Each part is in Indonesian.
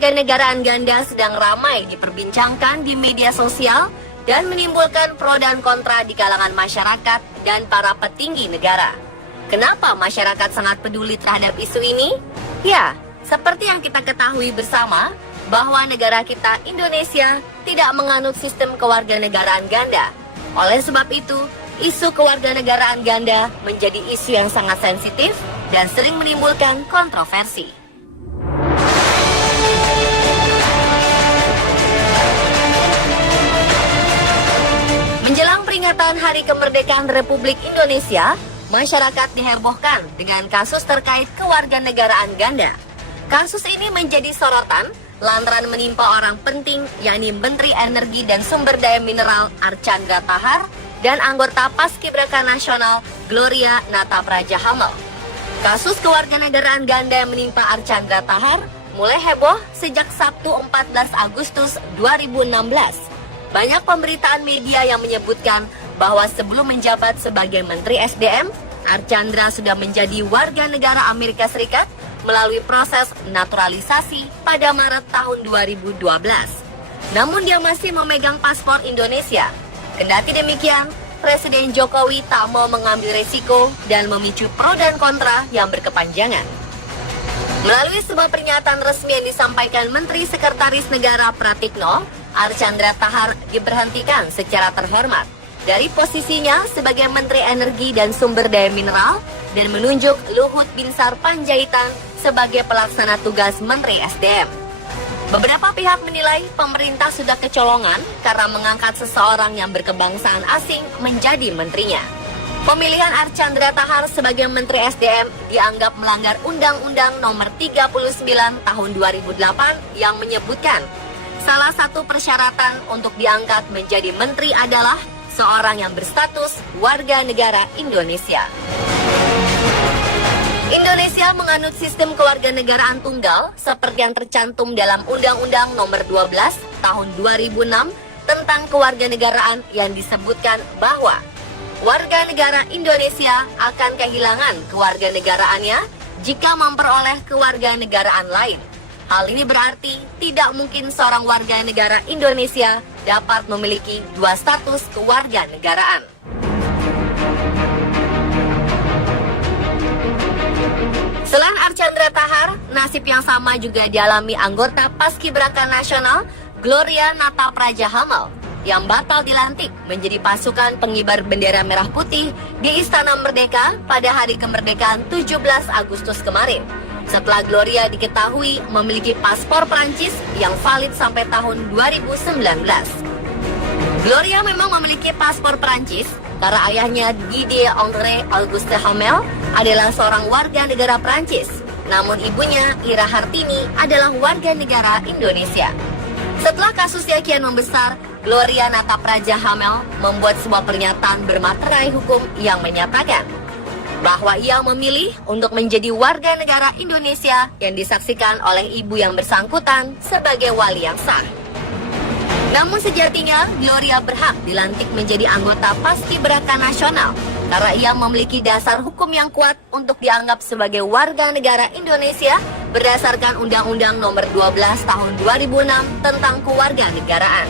kewarganegaraan ganda sedang ramai diperbincangkan di media sosial dan menimbulkan pro dan kontra di kalangan masyarakat dan para petinggi negara. Kenapa masyarakat sangat peduli terhadap isu ini? Ya, seperti yang kita ketahui bersama, bahwa negara kita Indonesia tidak menganut sistem kewarganegaraan ganda. Oleh sebab itu, isu kewarganegaraan ganda menjadi isu yang sangat sensitif dan sering menimbulkan kontroversi. Menjelang peringatan Hari Kemerdekaan Republik Indonesia, masyarakat dihebohkan dengan kasus terkait kewarganegaraan ganda. Kasus ini menjadi sorotan lantaran menimpa orang penting, yakni Menteri Energi dan Sumber Daya Mineral Archandra Thakar dan anggota Paskibraka Nasional Gloria Natapraja Hamel. Kasus kewarganegaraan ganda yang menimpa Archandra Thakar mulai heboh sejak Sabtu 14 Agustus 2016. Banyak pemberitaan media yang menyebutkan bahwa sebelum menjabat sebagai Menteri SDM, Archandra sudah menjadi warga negara Amerika Serikat melalui proses naturalisasi pada Maret tahun 2012. Namun dia masih memegang paspor Indonesia. Kendati demikian, Presiden Jokowi tak mau mengambil resiko dan memicu pro dan kontra yang berkepanjangan. Melalui sebuah pernyataan resmi yang disampaikan Menteri Sekretaris Negara Pratikno, Archandra Thakar diberhentikan secara terhormat dari posisinya sebagai Menteri Energi dan Sumber Daya Mineral dan menunjuk Luhut Binsar Panjaitan sebagai pelaksana tugas Menteri SDM. Beberapa pihak menilai pemerintah sudah kecolongan karena mengangkat seseorang yang berkebangsaan asing menjadi menterinya. Pemilihan Archandra Thakar sebagai Menteri SDM dianggap melanggar Undang-Undang Nomor 39 Tahun 2008 yang menyebutkan salah satu persyaratan untuk diangkat menjadi menteri adalah seorang yang berstatus warga negara Indonesia. Indonesia menganut sistem kewarganegaraan tunggal seperti yang tercantum dalam Undang-Undang Nomor 12 Tahun 2006 tentang kewarganegaraan yang disebutkan bahwa warga negara Indonesia akan kehilangan kewarganegaraannya jika memperoleh kewarganegaraan lain. Hal ini berarti tidak mungkin seorang warga negara Indonesia dapat memiliki dua status kewarganegaraan. Selain Archandra Thakar, nasib yang sama juga dialami anggota Paskibraka Nasional Gloria Natapraja Hamel yang batal dilantik menjadi pasukan pengibar bendera merah putih di Istana Merdeka pada Hari Kemerdekaan 17 Agustus kemarin. Setelah Gloria diketahui memiliki paspor Prancis yang valid sampai tahun 2019. Gloria memang memiliki paspor Prancis karena ayahnya Didier André Auguste Hamel adalah seorang warga negara Prancis. Namun ibunya Ira Hartini adalah warga negara Indonesia. Setelah kasusnya kian membesar, Gloria Natapraja Hamel membuat sebuah pernyataan bermaterai hukum yang menyatakan bahwa ia memilih untuk menjadi warga negara Indonesia yang disaksikan oleh ibu yang bersangkutan sebagai wali yang sah. Namun sejatinya, Gloria berhak dilantik menjadi anggota Paskibraka Nasional karena ia memiliki dasar hukum yang kuat untuk dianggap sebagai warga negara Indonesia berdasarkan Undang-Undang Nomor 12 Tahun 2006 tentang kewarganegaraan.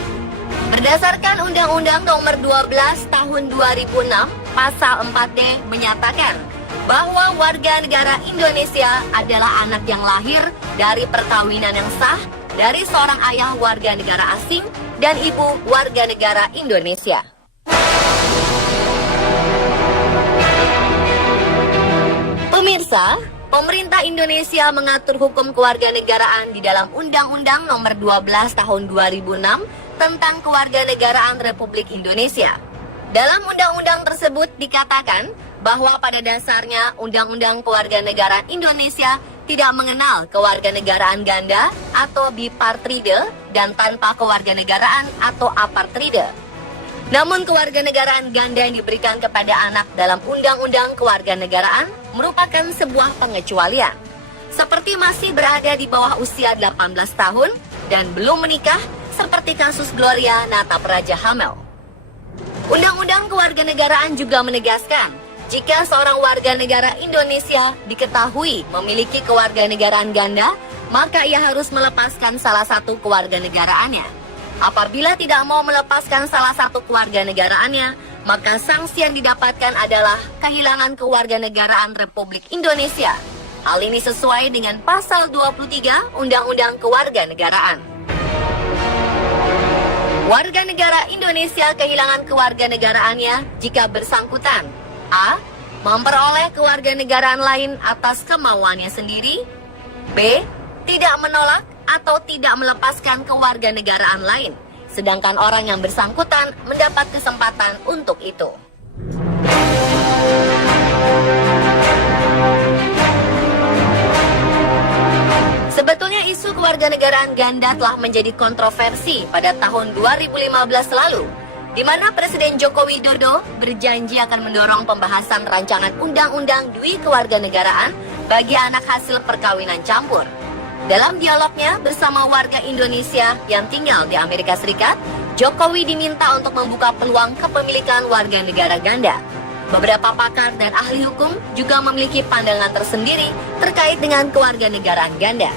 Berdasarkan Undang-Undang Nomor 12 Tahun 2006, Pasal 4D menyatakan bahwa warga negara Indonesia adalah anak yang lahir dari perkawinan yang sah dari seorang ayah warga negara asing dan ibu warga negara Indonesia. Pemirsa, pemerintah Indonesia mengatur hukum kewarganegaraan di dalam Undang-Undang Nomor 12 Tahun 2006 tentang Kewarganegaraan Republik Indonesia. Dalam undang-undang tersebut dikatakan bahwa pada dasarnya Undang-Undang Kewarganegaraan Indonesia tidak mengenal kewarganegaraan ganda atau bipartride dan tanpa kewarganegaraan atau apartride. Namun kewarganegaraan ganda yang diberikan kepada anak dalam Undang-Undang Kewarganegaraan merupakan sebuah pengecualian. Seperti masih berada di bawah usia 18 tahun dan belum menikah seperti kasus Gloria Natapraja Hamel. Undang-Undang Kewarganegaraan juga menegaskan jika seorang warga negara Indonesia diketahui memiliki kewarganegaraan ganda, maka ia harus melepaskan salah satu kewarganegaraannya. Apabila tidak mau melepaskan salah satu kewarganegaraannya, maka sanksi yang didapatkan adalah kehilangan kewarganegaraan Republik Indonesia. Hal ini sesuai dengan pasal 23 Undang-Undang Kewarganegaraan. Warga negara Indonesia kehilangan kewarganegaraannya jika bersangkutan A. Memperoleh kewarganegaraan lain atas kemauannya sendiri, B. Tidak menolak atau tidak melepaskan kewarganegaraan lain, sedangkan orang yang bersangkutan mendapat kesempatan untuk itu. Sebetulnya isu kewarganegaraan ganda telah menjadi kontroversi pada tahun 2015 lalu, di mana Presiden Joko Widodo berjanji akan mendorong pembahasan rancangan undang-undang dwi kewarganegaraan bagi anak hasil perkawinan campur. Dalam dialognya bersama warga Indonesia yang tinggal di Amerika Serikat, Jokowi diminta untuk membuka peluang kepemilikan warga negara ganda. Beberapa pakar dan ahli hukum juga memiliki pandangan tersendiri terkait dengan kewarganegaraan ganda.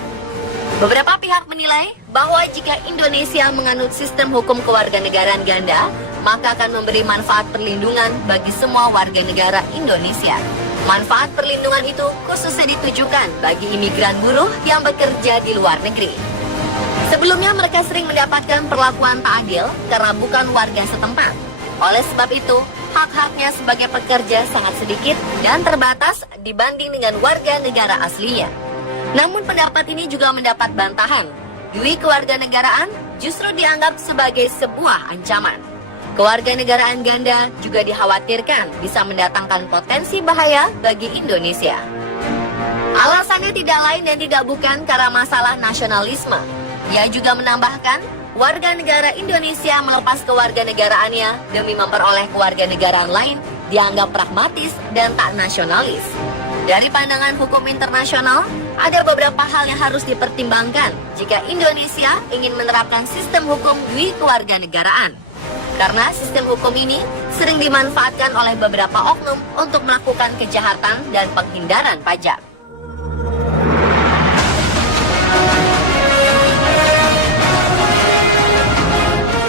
Beberapa pihak menilai bahwa jika Indonesia menganut sistem hukum kewarganegaraan ganda, maka akan memberi manfaat perlindungan bagi semua warga negara Indonesia. Manfaat perlindungan itu khususnya ditujukan bagi imigran buruh yang bekerja di luar negeri. Sebelumnya mereka sering mendapatkan perlakuan tak adil karena bukan warga setempat. Oleh sebab itu, hak-haknya sebagai pekerja sangat sedikit dan terbatas dibanding dengan warga negara aslinya. Namun pendapat ini juga mendapat bantahan. Dwi kewarganegaraan justru dianggap sebagai sebuah ancaman. Kewarganegaraan ganda juga dikhawatirkan bisa mendatangkan potensi bahaya bagi Indonesia. Alasannya tidak lain dan tidak bukan karena masalah nasionalisme. Ia juga menambahkan, warga negara Indonesia melepas kewarganegaraannya demi memperoleh kewarganegaraan lain dianggap pragmatis dan tak nasionalis. Dari pandangan hukum internasional, ada beberapa hal yang harus dipertimbangkan jika Indonesia ingin menerapkan sistem hukum dwi kewarganegaraan. Karena sistem hukum ini sering dimanfaatkan oleh beberapa oknum untuk melakukan kejahatan dan penghindaran pajak.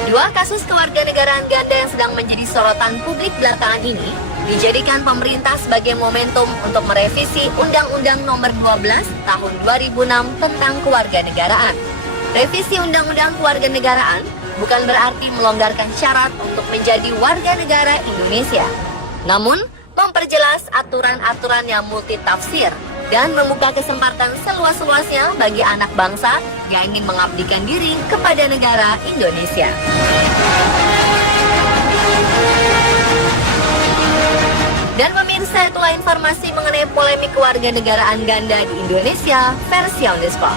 Dua kasus kewarganegaraan ganda yang sedang menjadi sorotan publik belakangan ini dijadikan pemerintah sebagai momentum untuk merevisi Undang-Undang Nomor 12 Tahun 2006 tentang kewarganegaraan. Revisi Undang-Undang Kewarganegaraan bukan berarti melonggarkan syarat untuk menjadi warga negara Indonesia, namun memperjelas aturan-aturan yang multitafsir dan membuka kesempatan seluas-luasnya bagi anak bangsa yang ingin mengabdikan diri kepada negara Indonesia. Dan pemirsa, itulah informasi mengenai polemik kewarganegaraan ganda di Indonesia versi Ondeskop.